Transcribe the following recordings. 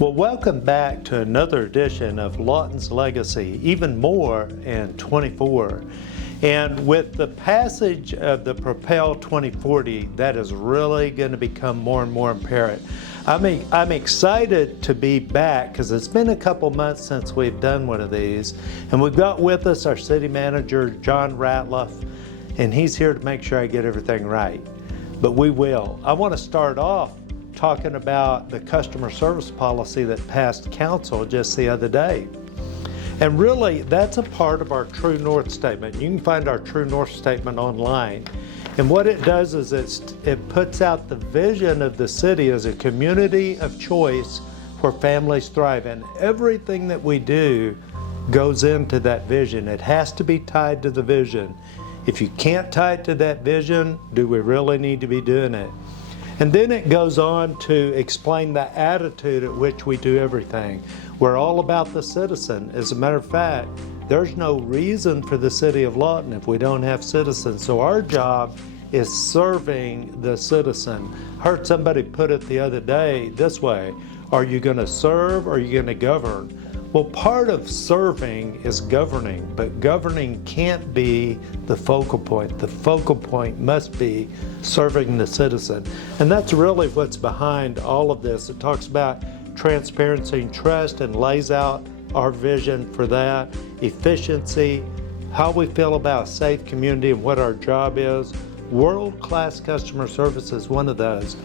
Well, welcome back to another edition of Lawton's Legacy, even more in 24. And with the passage of the PROPEL 2040, that is really going to become more and more apparent. I'm excited to be back because it's been a couple months since we've done one of these. And we've got with us our city manager, John Ratliff, and he's here to make sure I get everything right. But we will. I want to start off talking about the customer service policy that passed council just the other day. And really, that's a part of our True North statement. You can find our True North statement online. And what it does is it puts out the vision of the city as a community of choice where families thrive. And everything that we do goes into that vision. It has to be tied to the vision. If you can't tie it to that vision, do we really need to be doing it? And then it goes on to explain the attitude at which we do everything. We're all about the citizen. As a matter of fact, there's no reason for the City of Lawton if we don't have citizens. So our job is serving the citizen. I heard somebody put it the other day this way: are you going to serve or are you going to govern? Well, part of serving is governing, but governing can't be the focal point. The focal point must be serving the citizen. And that's really what's behind all of this. It talks about transparency and trust and lays out our vision for that, efficiency, how we feel about a safe community and what our job is. World-class customer service is one of those.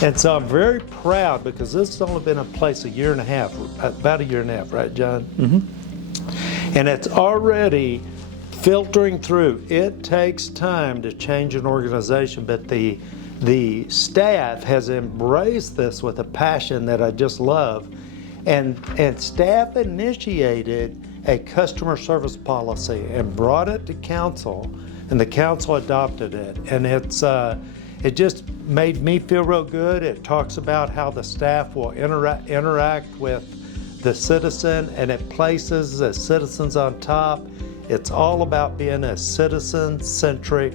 And so I'm very proud because this has only been in place a year and a half, about a year and a half, right, John? Mm-hmm. And it's already filtering through. It takes time to change an organization, but the staff has embraced this with a passion that I just love. And staff initiated a customer service policy and brought it to council, and the council adopted it. And it just made me feel real good. It talks about how the staff will interact with the citizen, and it places the citizens on top. It's all about being a citizen-centric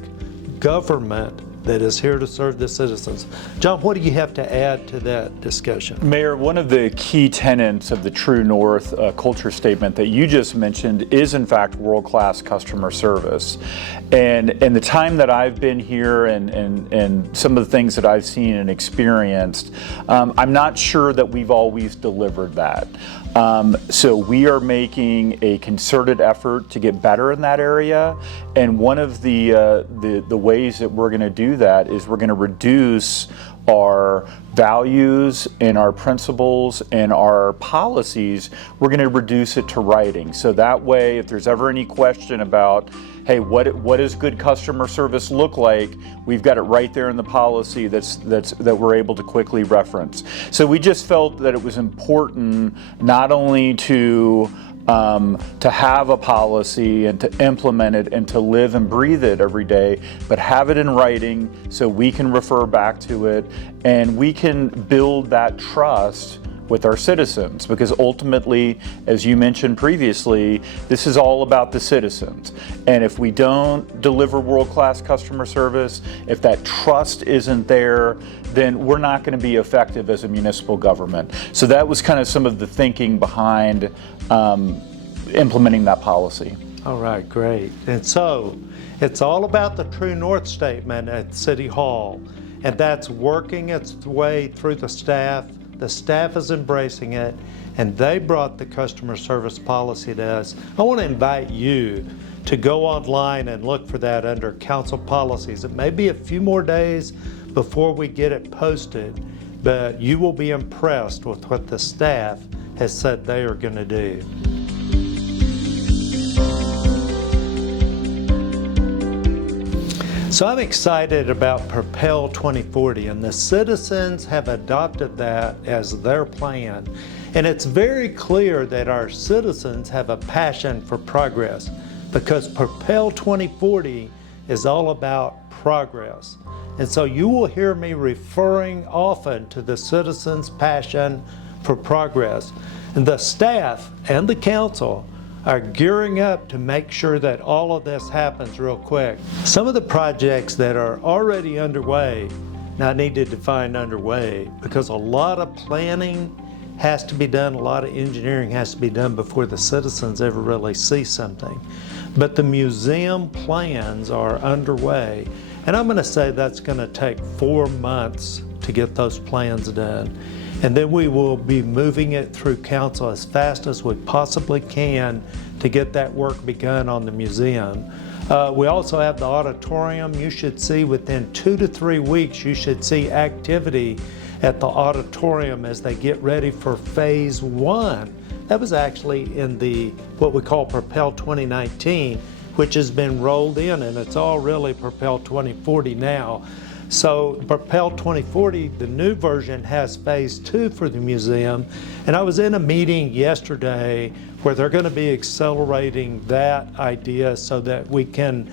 government that is here to serve the citizens. John, what do you have to add to that discussion? Mayor, one of the key tenets of the True North culture statement that you just mentioned is in fact world-class customer service. And the time that I've been here and some of the things that I've seen and experienced, I'm not sure that we've always delivered that. So we are making a concerted effort to get better in that area. And one of the ways that we're going to do that is we're going to reduce our values and our principles and our policies. We're going to reduce it to writing. So that way, if there's ever any question about, hey, what does good customer service look like? We've got it right there in the policy that we're able to quickly reference. So we just felt that it was important not only to have a policy and to implement it and to live and breathe it every day, but have it in writing so we can refer back to it and we can build that trust with our citizens, because ultimately, as you mentioned previously, this is all about the citizens. And if we don't deliver world-class customer service, if that trust isn't there, then we're not going to be effective as a municipal government. So that was kind of some of the thinking behind implementing that policy. All right, great. And so it's all about the True North statement at City Hall, and that's working its way through the staff. The staff is embracing it, and they brought the customer service policy to us. I want to invite you to go online and look for that under council policies. It may be a few more days before we get it posted, but you will be impressed with what the staff has said they are going to do. So I'm excited about PROPEL 2040, and the citizens have adopted that as their plan. And it's very clear that our citizens have a passion for progress, because PROPEL 2040 is all about progress. And so you will hear me referring often to the citizens' passion for progress. And the staff and the council are gearing up to make sure that all of this happens real quick. Some of the projects that are already underway, now I need to define underway, because a lot of planning has to be done, a lot of engineering has to be done before the citizens ever really see something. But the museum plans are underway, and I'm going to say that's going to take 4 months to get those plans done. And then we will be moving it through council as fast as we possibly can to get that work begun on the museum. We also have the auditorium. You should see within 2 to 3 weeks, you should see activity at the auditorium as they get ready for phase 1. That was actually in the what we call PROPEL 2019, which has been rolled in, and it's all really PROPEL 2040 now. So PROPEL 2040, the new version, has phase 2 for the museum. And I was in a meeting yesterday where they're going to be accelerating that idea so that we can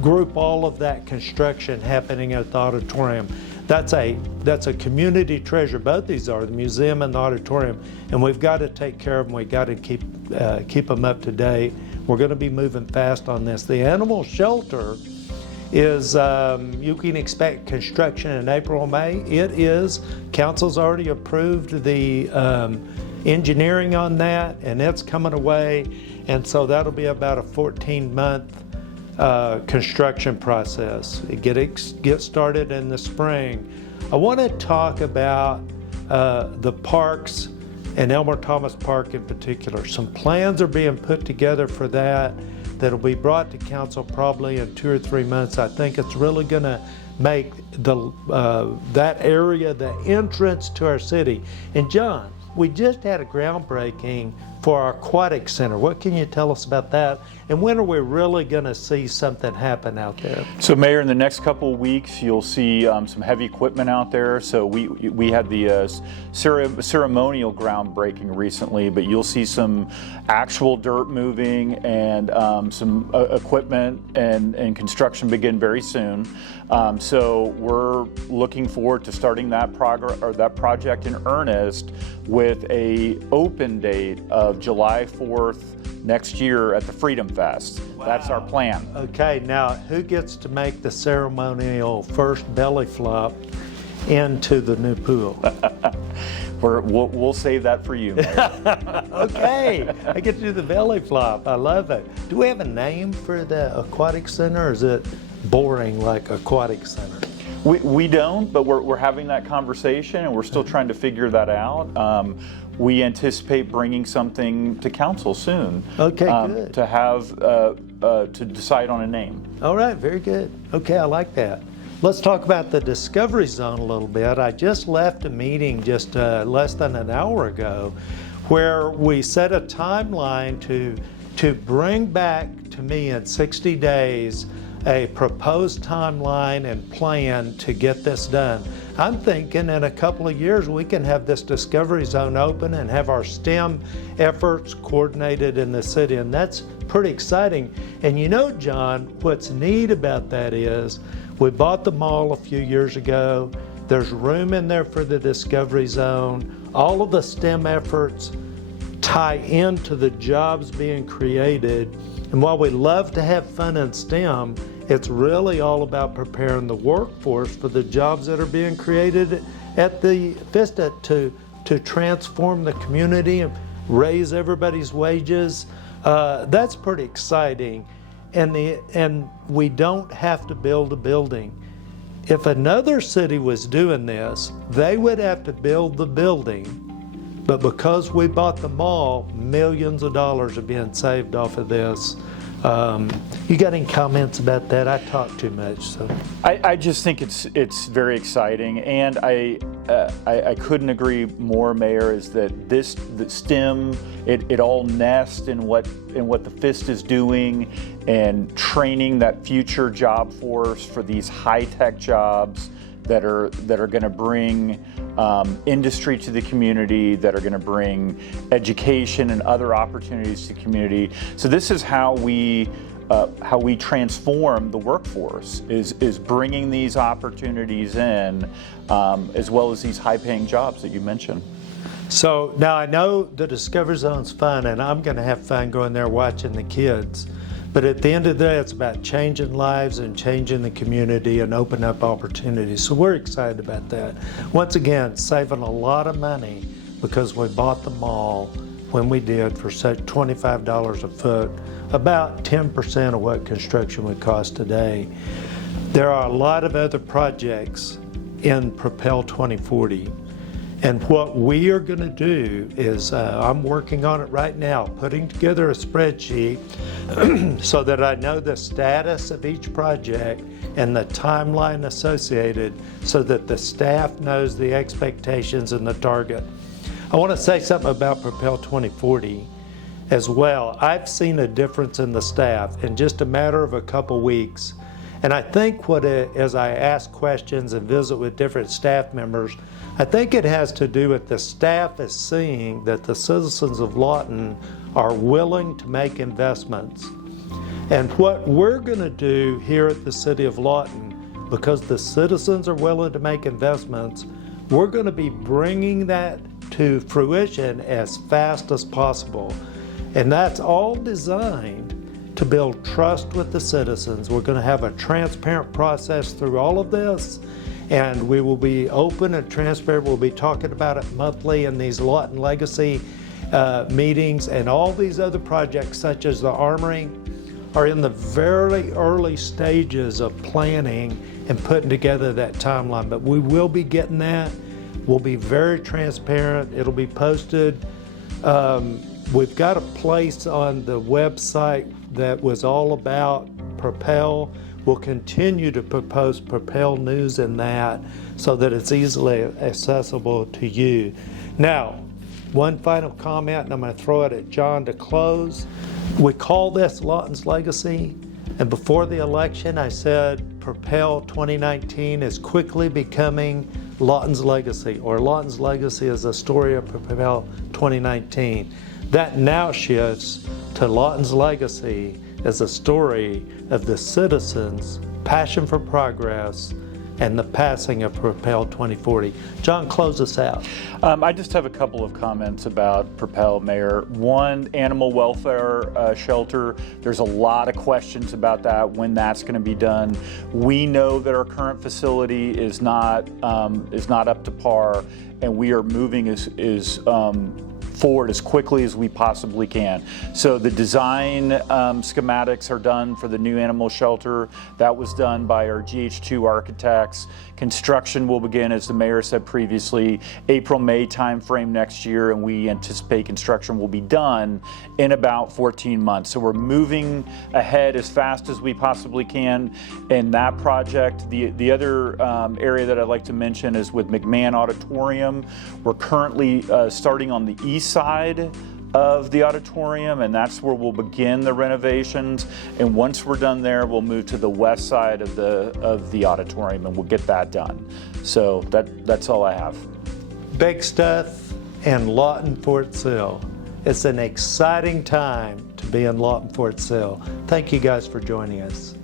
group all of that construction happening at the auditorium. That's a community treasure. Both these are, the museum and the auditorium, and we've got to take care of them. We've got to keep them up to date. We're going to be moving fast on this. The animal shelter is, you can expect construction in April or May. It is. Council's already approved the engineering on that, and it's coming away. And so that'll be about a 14-month construction process. Get started in the spring. I want to talk about the parks and Elmer Thomas Park in particular. Some plans are being put together for that that'll be brought to council probably in 2 or 3 months. I think it's really going to make that area the entrance to our city. And John, we just had a groundbreaking for our aquatic center. What can you tell us about that? And when are we really going to see something happen out there? So, Mayor, in the next couple of weeks, you'll see some heavy equipment out there. So we had the ceremonial groundbreaking recently, but you'll see some actual dirt moving and some equipment and construction begin very soon. So we're looking forward to starting that project in earnest with a open date of July 4th next year at the Freedom Fest. Wow. That's our plan. Okay, now who gets to make the ceremonial first belly flop into the new pool? We'll save that for you, Mayor. Okay, I get to do the belly flop. I love it. Do we have a name for the aquatic center, or is it boring like aquatic center? We don't, but we're having that conversation, and we're still trying to figure that out. We anticipate bringing something to council soon. Okay, good. To have to decide on a name. All right, very good. Okay, I like that. Let's talk about the Discovery Zone a little bit. I just left a meeting just less than an hour ago where we set a timeline to bring back to me in 60 days a proposed timeline and plan to get this done. I'm thinking in a couple of years we can have this Discovery Zone open and have our STEM efforts coordinated in the city, and that's pretty exciting. And you know, John, what's neat about that is we bought the mall a few years ago. There's room in there for the Discovery Zone. All of the STEM efforts tie into the jobs being created. And while we love to have fun in STEM, it's really all about preparing the workforce for the jobs that are being created at the Vista to transform the community and raise everybody's wages. That's pretty exciting. And we don't have to build a building. If another city was doing this, they would have to build the building. But because we bought the mall, millions of dollars are being saved off of this. You got any comments about that? I talk too much. So I just think it's very exciting, and I couldn't agree more, Mayor. Is that the STEM it all nests in what the FIST is doing and training that future job force for these high-tech jobs that are going to bring industry to the community, that are going to bring education and other opportunities to the community. So this is how we transform the workforce, is bringing these opportunities in, as well as these high-paying jobs that you mentioned. So now I know the Discovery Zone's fun, and I'm going to have fun going there watching the kids. But at the end of the day, it's about changing lives and changing the community and opening up opportunities. So we're excited about that. Once again, saving a lot of money because we bought the mall when we did for say $25 a foot, about 10% of what construction would cost today. There are a lot of other projects in Propel 2040. And what we are going to do is, I'm working on it right now, putting together a spreadsheet so that I know the status of each project and the timeline associated so that the staff knows the expectations and the target. I want to say something about Propel 2040 as well. I've seen a difference in the staff in just a matter of a couple weeks. And I think as I ask questions and visit with different staff members, I think it has to do with the staff is seeing that the citizens of Lawton are willing to make investments. And what we're going to do here at the City of Lawton, because the citizens are willing to make investments, we're going to be bringing that to fruition as fast as possible. And that's all designed to build trust with the citizens. We're going to have a transparent process through all of this, and we will be open and transparent. We'll be talking about it monthly in these Lawton Legacy meetings, and all these other projects such as the Armory are in the very early stages of planning and putting together that timeline. But we will be getting that. We'll be very transparent. It'll be posted. We've got a place on the website that was all about Propel. We'll continue to post Propel news in that so that it's easily accessible to you. Now, one final comment, and I'm going to throw it at John to close. We call this Lawton's Legacy, and before the election I said Propel 2019 is quickly becoming Lawton's Legacy, or Lawton's Legacy is a story of Propel 2019. That now shifts to Lawton's Legacy as a story of the citizens' passion for progress and the passing of Propel 2040. John, close us out. I just have a couple of comments about Propel, Mayor. One, animal welfare shelter. There's a lot of questions about that, when that's going to be done. We know that our current facility is not up to par, and we are moving forward as quickly as we possibly can. So the design schematics are done for the new animal shelter. That was done by our GH2 architects. Construction will begin, as the mayor said previously, April-May timeframe next year, and we anticipate construction will be done in about 14 months. So we're moving ahead as fast as we possibly can in that project. The other area that I'd like to mention is with McMahon Auditorium. We're currently starting on the east side of the auditorium, and that's where we'll begin the renovations. And once we're done there, we'll move to the west side of the auditorium, and we'll get that done. So that's all I have. Big stuff in Lawton, Fort Sill. It's an exciting time to be in Lawton, Fort Sill. Thank you guys for joining us.